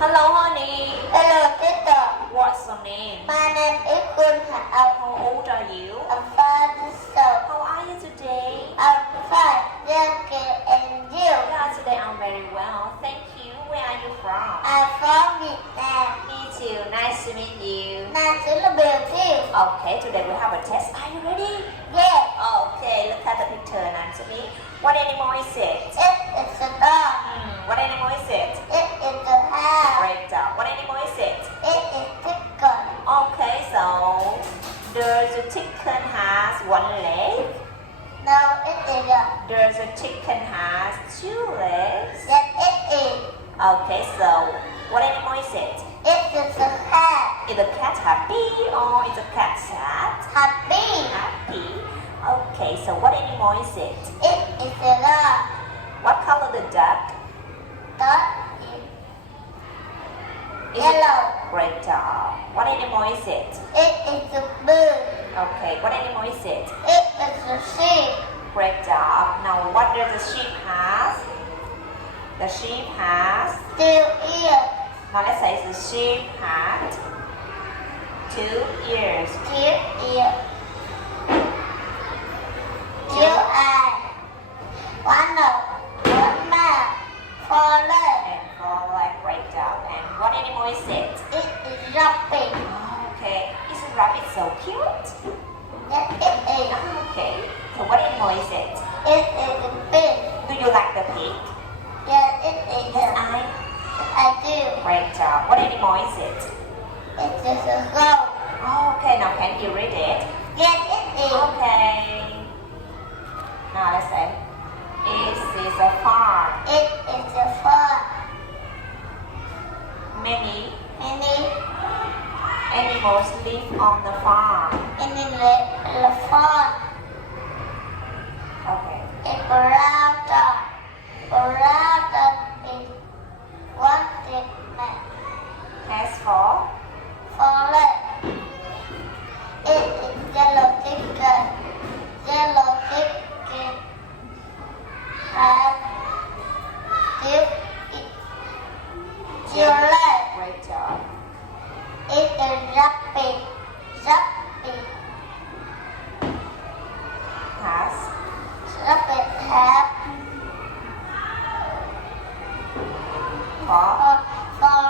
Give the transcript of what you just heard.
Hello, honey. Hello, teacher. What's your name? My name is Phương. How old are you? I'm 5 years old. How are you today? I'm fine. Thank you. And you? Yeah, today I'm very well. Thank you. Where are you from? I'm from Vietnam. Me too. Nice to meet you. Nice to meet you. Okay, today we have a test. Are you ready? Yes. Okay, look at the picture and answer me. What animal is it? It is a dog. What animal is it? It is a house. Great job. What animal is it? It is chicken. Okay, so does the chicken has one leg? No, it isn't. Does the chicken has two legs? Yes, it is. Okay, so what animal is it? It is a cat. Is the cat happy or is the cat sad? Happy. Happy. Okay, so what animal is it? It is a dog. What color the duck? Dog is Is yellow. it? Great job. What animal is it? It is a bird. Okay, what animal is it? It is a sheep. Great job. Now what does the sheep has? The sheep has. Two ears. Now let's say the sheep has 2 ears. Two ears. Two eyes. One nose. One mouth. 4 legs. And 4 legs. Great job. And what animal is it? It is rabbit. Okay. Is a rabbit so cute? Yes, it is. Okay. So what animal is it? It is a pig. Do you like the pig? Yes, it is. Yes, I do. Great job. What animal is it? It is a goat. Okay. Now can you read it? Yes, it is. Okay. Now let's say it is a farm. It is a farm. Many Many animals live on the farm. in the farm. Okay. A brown dog. Brown dog is one man. Has 4. 4 legs. It is yellow chicken. Yellow chicken has two legs. Great job. It is rabbit. Rabbit. Has Rabbit have 4. 4